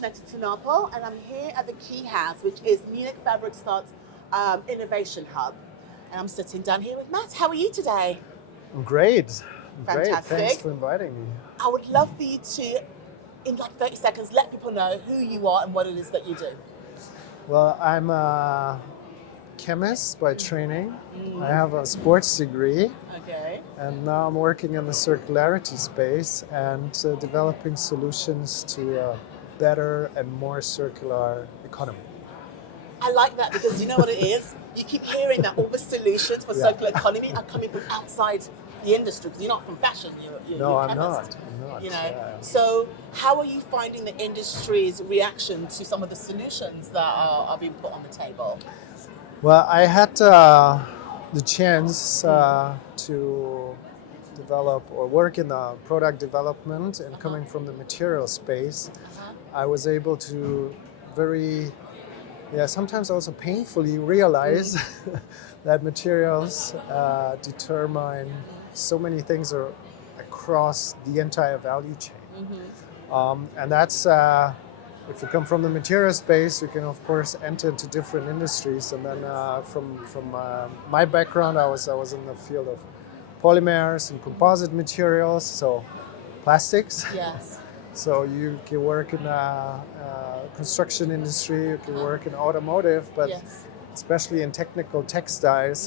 Muchaneta to Napel, and I'm here at the Key House, which is Munich Fabric Start's innovation hub. And I'm sitting down here with Matt. How are you today? I'm great. Fantastic. Thanks for inviting me. I would love for you to, in like 30 seconds, let people know who you are and what it is that you do. Well, I'm a chemist by training. I have a sports degree. Okay. And now I'm working in the circularity space and developing solutions to a better and more circular economy. I like that because you know what it is? You keep hearing that all the solutions for circular economy are coming from outside the industry because you're not from fashion. No, you're I'm chemist, not. I'm not. You know, Yeah. so how are you finding the industry's reaction to some of the solutions that are being put on the table? Well, I had the chance to develop or work in the product development and coming from the material space, I was able to sometimes also painfully realize that materials determine so many things across the entire value chain. And that's, if you come from the material space, you can of course enter into different industries. And then from my background, I was in the field of polymers and composite materials, so plastics. Yes. So you can work in the construction industry, you can work in automotive, but especially in technical textiles,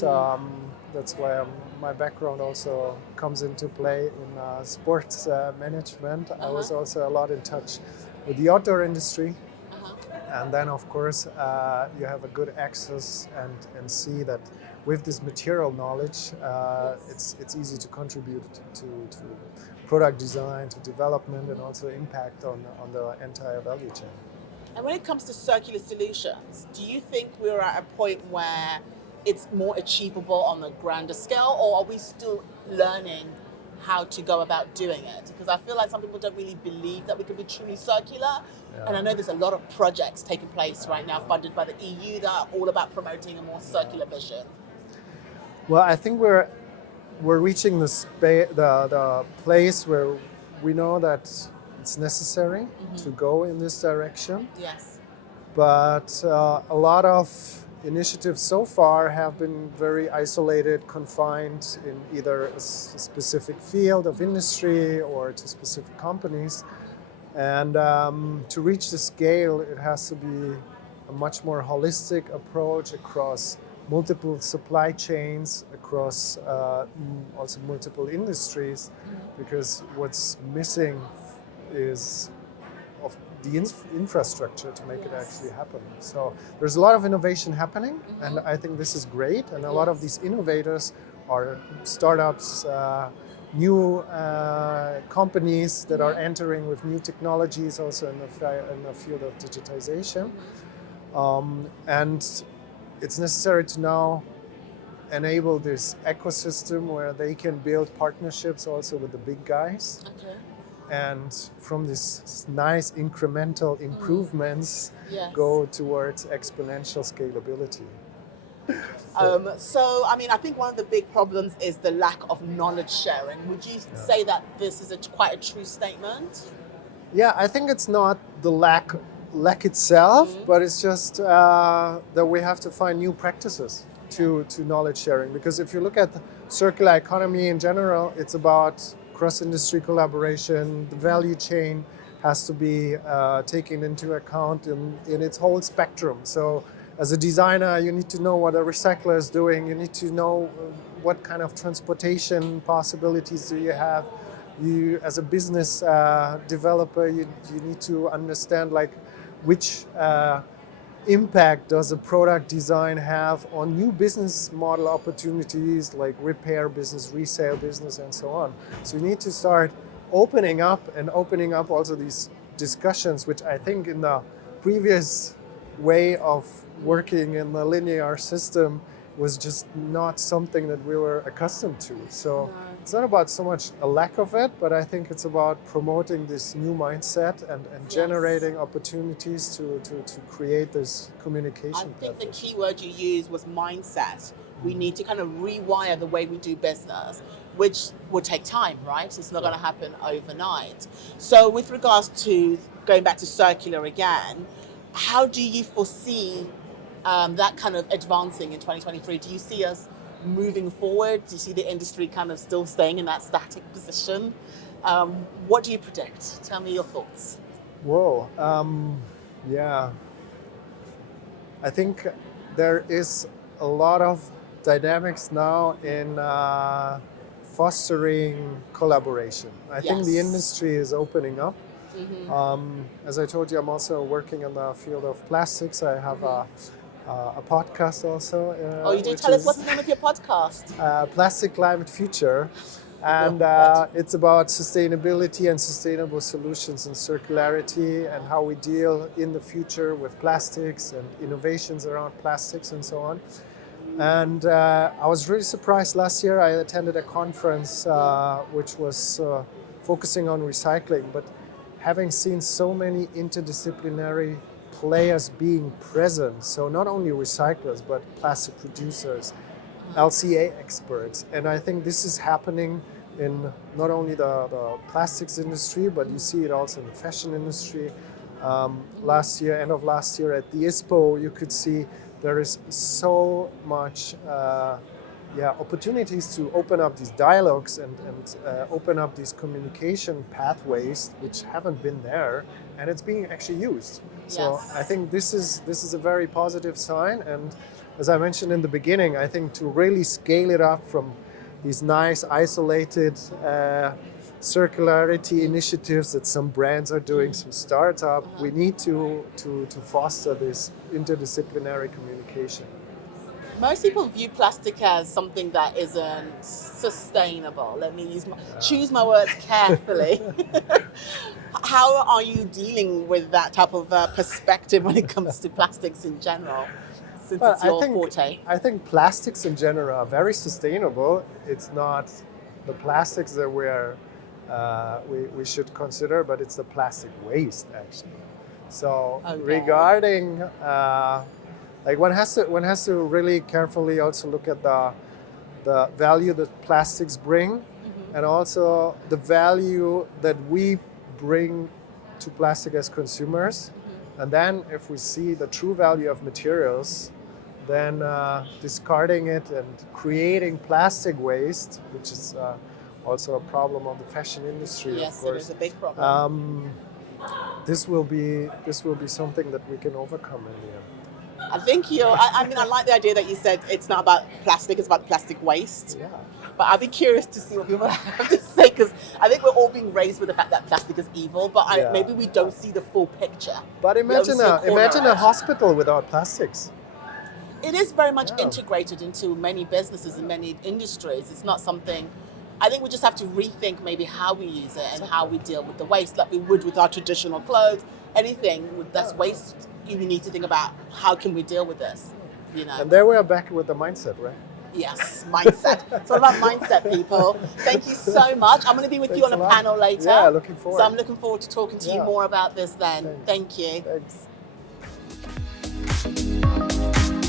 that's why my background also comes into play in sports management. I was also a lot in touch with the outdoor industry. And then of course you have a good access and see that with this material knowledge, it's easy to contribute to product design, to development, and also impact on the entire value chain. And when it comes to circular solutions, do you think we're at a point where it's more achievable on a grander scale, or are we still learning how to go about doing it? Because I feel like some people don't really believe that we can be truly circular. And I know there's a lot of projects taking place right now funded by the EU that are all about promoting a more circular vision. Well, I think we're reaching the place where we know that it's necessary to go in this direction. Yes. But a lot of initiatives so far have been very isolated, confined in either a specific field of industry or to specific companies. And to reach the scale, it has to be a much more holistic approach across multiple supply chains, across also multiple industries, because what's missing is of the infrastructure to make it actually happen. So there's a lot of innovation happening, and I think this is great. And a lot of these innovators are startups, new companies that are entering with new technologies, also in the field of digitization. And it's necessary to now enable this ecosystem where they can build partnerships also with the big guys. Okay. And from this nice incremental improvements go towards exponential scalability. So, I mean, I think one of the big problems is the lack of knowledge sharing. Would you say that this is quite a true statement? Yeah, I think it's not the lack itself, but it's just that we have to find new practices to knowledge sharing. Because if you look at the circular economy in general, it's about cross-industry collaboration. The value chain has to be taken into account in its whole spectrum. So as a designer, you need to know what a recycler is doing. You need to know what kind of transportation possibilities do you have. You, as a business developer, you need to understand which impact does a product design have on new business model opportunities like repair business, resale business, and so on. So you need to start opening up also these discussions, which I think in the previous way of working in the linear system was just not something that we were accustomed to. So it's not about so much a lack of it, but I think it's about promoting this new mindset and generating opportunities to create this communication. I think the key word you used was mindset. We need to kind of rewire the way we do business, which will take time, right? It's not going to happen overnight. So with regards to going back to circular again, how do you foresee that kind of advancing in 2023? Do you see us moving forward? Do you see the industry kind of still staying in that static position? What do you predict? Tell me your thoughts. Whoa, yeah. I think there is a lot of dynamics now in fostering collaboration. I think the industry is opening up. As I told you, I'm also working in the field of plastics. I have a podcast also. You do tell us what's the name of your podcast? Plastic Climate Future. And it's about sustainability and sustainable solutions and circularity and how we deal in the future with plastics and innovations around plastics and so on. And I was really surprised last year. I attended a conference which was focusing on recycling, but having seen so many interdisciplinary players being present, so not only recyclers, but plastic producers, LCA experts. And I think this is happening in not only the plastics industry, but you see it also in the fashion industry. Last year, end of last year at the ISPO, you could see there is so much opportunities to open up these dialogues and open up these communication pathways which haven't been there, and it's being actually used. So I think this is a very positive sign, and as I mentioned in the beginning, I think to really scale it up from these nice isolated circularity initiatives that some brands are doing, some startup, we need to foster this interdisciplinary communication. Most people view plastic as something that isn't sustainable. Let me choose my words carefully. How are you dealing with that type of perspective when it comes to plastics in general? Since it's your forte. I think plastics in general are very sustainable. It's not the plastics that we should consider, but it's the plastic waste actually. So regarding one has to really carefully also look at the value that plastics bring, and also the value that we bring to plastic as consumers. And then if we see the true value of materials, then discarding it and creating plastic waste, which is also a problem of the fashion industry, yes, of course. Yes, it is a big problem. This will be something that we can overcome in the end. I think I like the idea that you said it's not about plastic, it's about plastic waste. Yeah. But I'd be curious to see what people have to say, because I think we're all being raised with the fact that plastic is evil, but maybe we don't see the full picture. But imagine a hospital without plastics. It is very much integrated into many businesses and many industries. It's not something, I think we just have to rethink maybe how we use it and how we deal with the waste, like we would with our traditional clothes. Anything that's waste, you need to think about how can we deal with this, you know. And there we are back with the mindset, right? Yes, mindset. It's all about mindset, people. Thank you so much. I'm going to be with you on a panel later. Yeah, looking forward. So I'm looking forward to talking to you more about this then. Thanks. Thank you. Thanks.